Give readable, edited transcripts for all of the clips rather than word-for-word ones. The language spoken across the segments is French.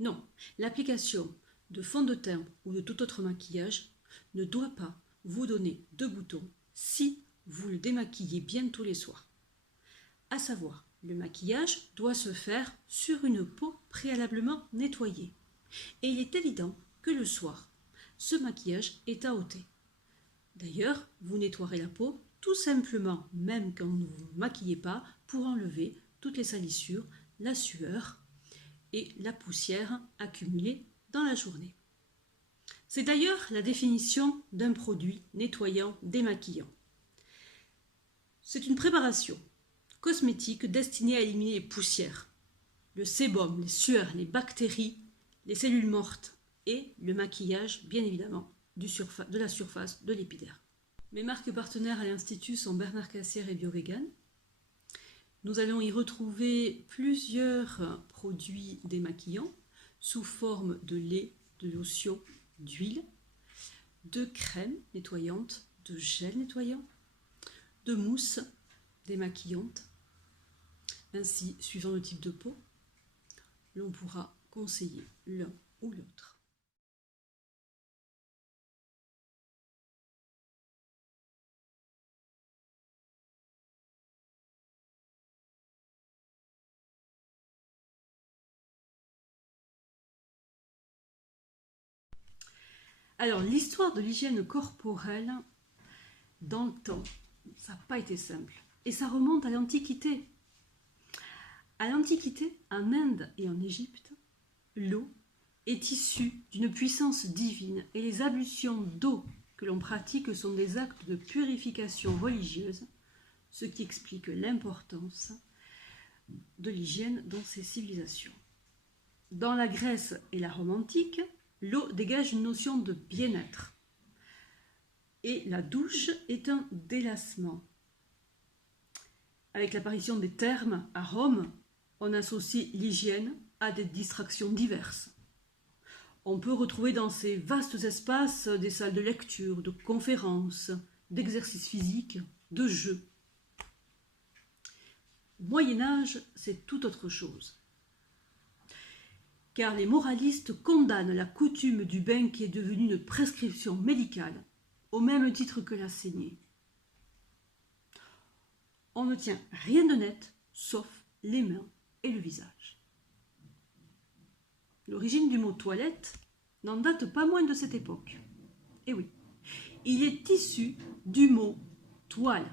Non, l'application de fond de teint ou de tout autre maquillage ne doit pas vous donner de boutons si vous le démaquillez bien tous les soirs. À savoir, le maquillage doit se faire sur une peau préalablement nettoyée. Et il est évident que le soir, ce maquillage est à ôter. D'ailleurs, vous nettoierez la peau tout simplement, même quand vous ne vous maquillez pas, pour enlever toutes les salissures, la sueur et la poussière accumulée dans la journée. C'est d'ailleurs la définition d'un produit nettoyant démaquillant. C'est une préparation cosmétique destinée à éliminer les poussières, le sébum, les sueurs, les bactéries, les cellules mortes et le maquillage, bien évidemment, de la surface de l'épiderme. Mes marques partenaires à l'Institut sont Bernard Cassière et BioVegan. Nous allons y retrouver plusieurs produits démaquillants sous forme de lait, de lotion, d'huile, de crème nettoyante, de gel nettoyant, de mousse démaquillante. Ainsi, suivant le type de peau, l'on pourra conseiller l'un ou l'autre. Alors, l'histoire de l'hygiène corporelle dans le temps, ça n'a pas été simple. Et ça remonte à l'Antiquité. À l'Antiquité, en Inde et en Égypte, l'eau est issue d'une puissance divine et les ablutions d'eau que l'on pratique sont des actes de purification religieuse, ce qui explique l'importance de l'hygiène dans ces civilisations. Dans la Grèce et la Rome antique, l'eau dégage une notion de bien-être. Et la douche est un délassement. Avec l'apparition des thermes à Rome, on associe l'hygiène à des distractions diverses. On peut retrouver dans ces vastes espaces des salles de lecture, de conférences, d'exercices physiques, de jeux. Au Moyen-Âge, c'est tout autre chose. Car les moralistes condamnent la coutume du bain qui est devenue une prescription médicale, au même titre que la saignée. On ne tient rien de net, sauf les mains et le visage. L'origine du mot toilette n'en date pas moins de cette époque. Et oui, il est issu du mot toile,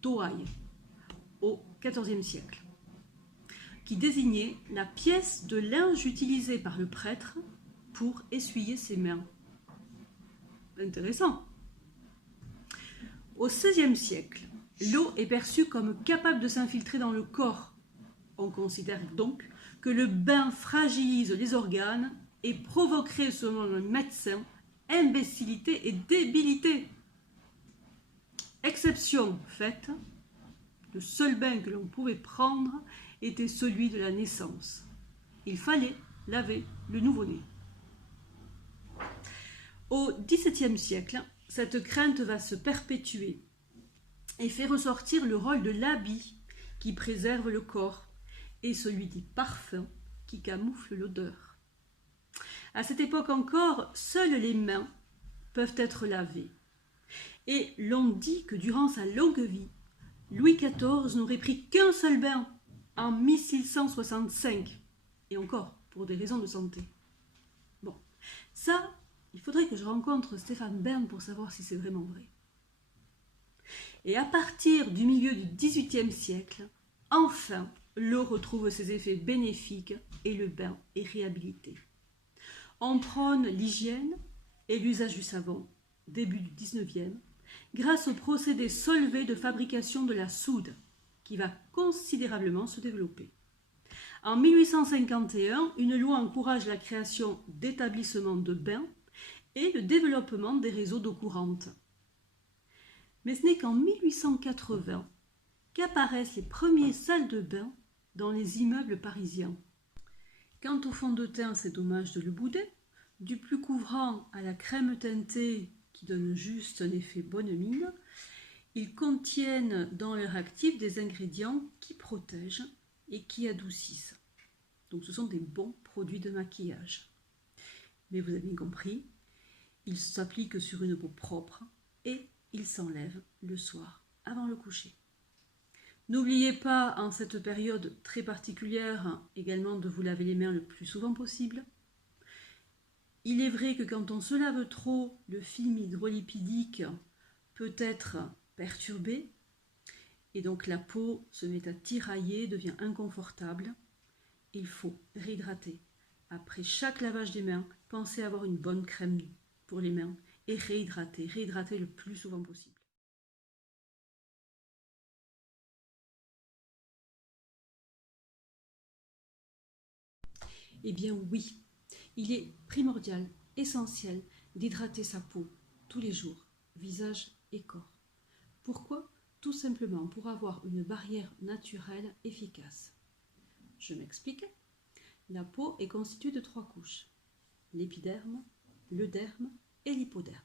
toaille, au XIVe siècle, qui désignait la pièce de linge utilisée par le prêtre pour essuyer ses mains. Intéressant. Au XVIe siècle, l'eau est perçue comme capable de s'infiltrer dans le corps. On considère donc que le bain fragilise les organes et provoquerait, selon le médecin, imbécilité et débilité. Exception faite, le seul bain que l'on pouvait prendre était celui de la naissance. Il fallait laver le nouveau-né. Au XVIIe siècle, cette crainte va se perpétuer et fait ressortir le rôle de l'habit qui préserve le corps et celui des parfums qui camouflent l'odeur. À cette époque encore, seules les mains peuvent être lavées. Et l'on dit que durant sa longue vie, Louis XIV n'aurait pris qu'un seul bain en 1665, et encore pour des raisons de santé. Bon, ça, il faudrait que je rencontre Stéphane Bern pour savoir si c'est vraiment vrai. Et à partir du milieu du XVIIIe siècle, enfin, l'eau retrouve ses effets bénéfiques et le bain est réhabilité. On prône l'hygiène et l'usage du savon, début du XIXe, grâce au procédé Solvay de fabrication de la soude, qui va considérablement se développer. En 1851, une loi encourage la création d'établissements de bains et le développement des réseaux d'eau courante. Mais ce n'est qu'en 1880 qu'apparaissent les premières salles de bain dans les immeubles parisiens. Quant au fond de teint, c'est dommage de le bouder. Du plus couvrant à la crème teintée qui donne juste un effet bonne mine, ils contiennent dans leur actif des ingrédients qui protègent et qui adoucissent. Donc ce sont des bons produits de maquillage. Mais vous avez bien compris, ils s'appliquent sur une peau propre et ils s'enlèvent le soir avant le coucher. N'oubliez pas en cette période très particulière également de vous laver les mains le plus souvent possible. Il est vrai que quand on se lave trop, le film hydrolipidique peut être perturbé et donc la peau se met à tirailler, devient inconfortable. Il faut réhydrater. Après chaque lavage des mains, pensez à avoir une bonne crème pour les mains et réhydrater le plus souvent possible. Eh bien oui, il est primordial, essentiel d'hydrater sa peau tous les jours, visage et corps. Pourquoi? Tout simplement pour avoir une barrière naturelle efficace. Je m'explique. La peau est constituée de 3 couches, l'épiderme, le derme et l'hypoderme.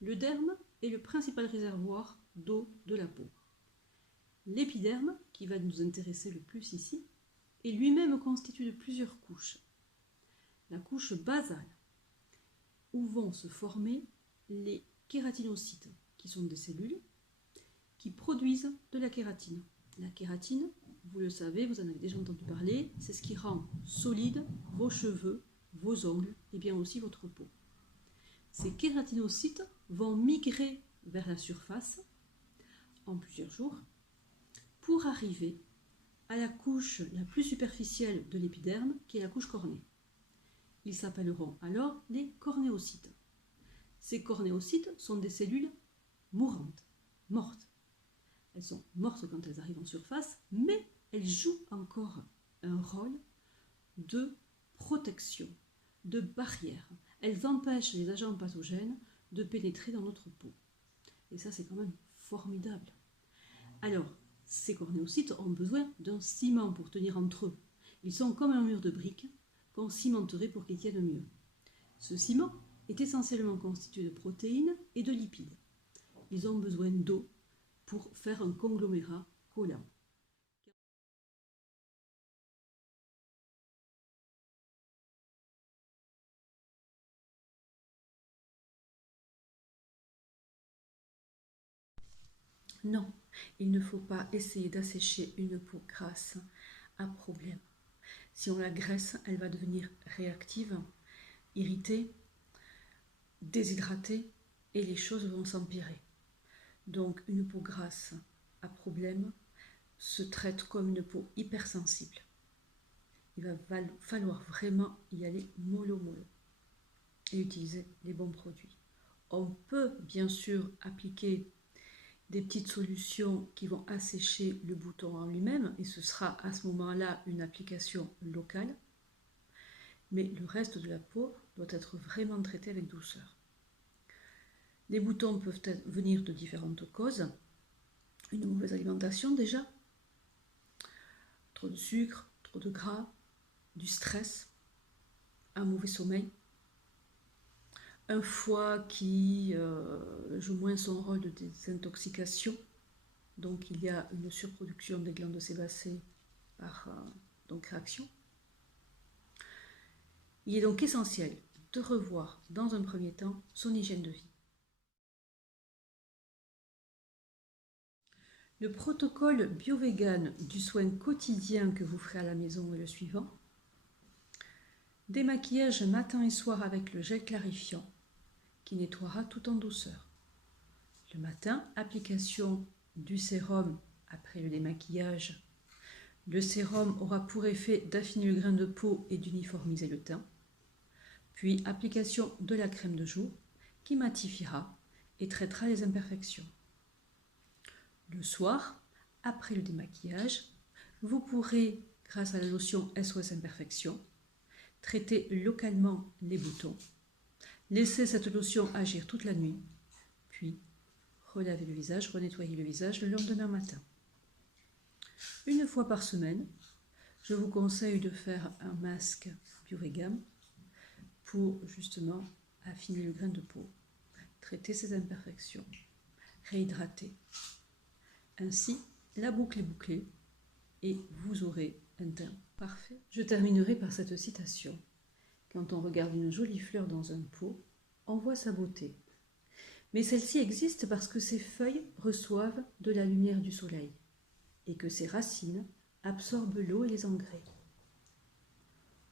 Le derme est le principal réservoir d'eau de la peau. L'épiderme, qui va nous intéresser le plus ici, est lui-même constitué de plusieurs couches. La couche basale, où vont se former les kératinocytes, qui sont des cellules qui produisent de la kératine. La kératine, vous le savez, vous en avez déjà entendu parler, c'est ce qui rend solide vos cheveux, vos ongles et bien aussi votre peau. Ces kératinocytes vont migrer vers la surface en plusieurs jours pour arriver à la couche la plus superficielle de l'épiderme, qui est la couche cornée. Ils s'appelleront alors les cornéocytes. Ces cornéocytes sont des cellules mourantes, mortes. Elles sont mortes quand elles arrivent en surface, mais elles jouent encore un rôle de protection, de barrière. Elles empêchent les agents pathogènes de pénétrer dans notre peau. Et ça, c'est quand même formidable. Alors, ces cornéocytes ont besoin d'un ciment pour tenir entre eux. Ils sont comme un mur de briques qu'on cimenterait pour qu'ils tiennent mieux. Ce ciment est essentiellement constitué de protéines et de lipides. Ils ont besoin d'eau pour faire un conglomérat collant. Non, il ne faut pas essayer d'assécher une peau grasse à problème. Si on la graisse, elle va devenir réactive, irritée, déshydratée et les choses vont s'empirer. Donc une peau grasse à problème se traite comme une peau hypersensible. Il va falloir vraiment y aller mollo et utiliser les bons produits. On peut bien sûr appliquer des petites solutions qui vont assécher le bouton en lui-même et ce sera à ce moment-là une application locale. Mais le reste de la peau doit être vraiment traité avec douceur. Les boutons peuvent venir de différentes causes. Une mauvaise alimentation déjà, trop de sucre, trop de gras, du stress, un mauvais sommeil, un foie qui joue moins son rôle de désintoxication, donc il y a une surproduction des glandes sébacées par réaction. Il est donc essentiel de revoir dans un premier temps son hygiène de vie. Le protocole bio-vegan du soin quotidien que vous ferez à la maison est le suivant. Démaquillage matin et soir avec le gel clarifiant qui nettoiera tout en douceur. Le matin, application du sérum après le démaquillage. Le sérum aura pour effet d'affiner le grain de peau et d'uniformiser le teint. Puis application de la crème de jour qui matifiera et traitera les imperfections. Le soir, après le démaquillage, vous pourrez, grâce à la lotion SOS Imperfection, traiter localement les boutons, laisser cette lotion agir toute la nuit, puis relaver le visage, renettoyer le visage le lendemain matin. Une fois par semaine, je vous conseille de faire un masque bio-vegan pour justement affiner le grain de peau, traiter ses imperfections, réhydrater. Ainsi, la boucle est bouclée et vous aurez un teint parfait. Je terminerai par cette citation. Quand on regarde une jolie fleur dans un pot, on voit sa beauté. Mais celle-ci existe parce que ses feuilles reçoivent de la lumière du soleil et que ses racines absorbent l'eau et les engrais.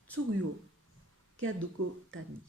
Tsuruo Kadogo Tani.